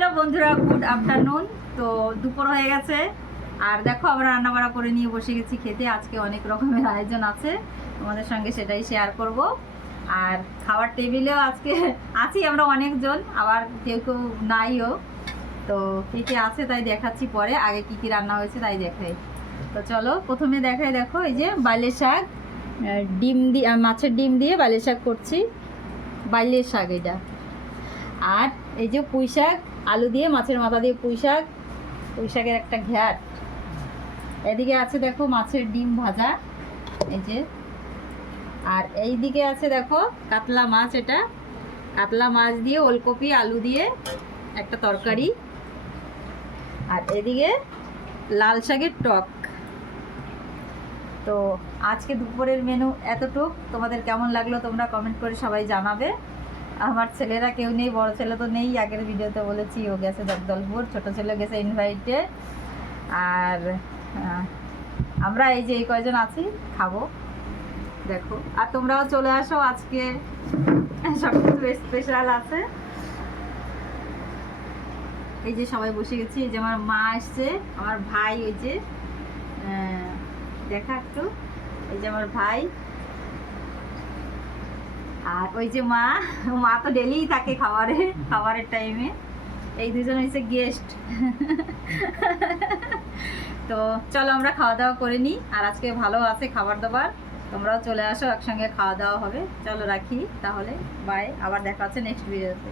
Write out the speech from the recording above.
Hello বন্ধুরা, good afternoon. তো দুপুর হয়ে গেছে আর দেখো আমরা রান্নাবাড়া করে নিয়ে বসে গেছি খেতে। আজকে অনেক রকমের আয়োজন আছে, তোমাদের সঙ্গে সেটাই শেয়ার করব। আর খাওয়ার টেবিলেও আজকে আছি আমরা অনেকজন, আবার কেউ কেউ নাইও। তো কী কী আছে তাই দেখাচ্ছি পরে, আগে কি কি রান্না হয়েছে তাই দেখাই। তো চলো প্রথমে দেখাই। দেখো এই যে বাইলের শাক, ডিম দিয়ে মাছের ডিম দিয়ে বাইলের শাক করছি। বাইলের শাক এটা। আর এই যে পুঁই শাক, আলু দিয়ে মাছের মাথা দিয়ে পুঁই শাক, পুঁই শাকের একটা ঘ্যাট। এদিকে আছে দেখো মাছের ডিম ভাজা, এই যে। আর এই দিকে আছে দেখো কাতলা মাছ, এটা কাতলা মাছ দিয়ে ওলকপি আলু দিয়ে একটা তরকারি। আর এদিকে লাল শাকের টক। তো আজকে দুপুরের মেনু এতটুক। তোমাদের কেমন লাগলো তোমরা কমেন্ট করে সবাই জানাবে। আমার ছেলেরা কেউ নেই, বড় ছেলে তো নেই, আগের ভিডিওতে বলেছি, ও গেছে জগদলপুর, ছোট ছেলে গেছে ইনভাইটে। আর আমরা এই যে এই কয়জন আছি খাবো, দেখো। আর তোমরাও চলে আসো, আজকে সব কিছু স্পেশাল আছে। এই যে সবাই বসে গেছি, এই যে আমার মা আসছে, আমার ভাই, ওই যে দেখা একটু, এই যে আমার ভাই, আর ওই যে মা। মা তো ডেলিই থাকে খাবারের টাইমে। এই দুজন হচ্ছে গেস্ট। তো চলো আমরা খাওয়া দাওয়া করে নিই। আর আজকে ভালো আছে খাবার দাবার, তোমরাও চলে আসো, একসঙ্গে খাওয়া দাওয়া হবে। চলো রাখি তাহলে, বাই, আবার দেখা হচ্ছে নেক্সট ভিডিওতে।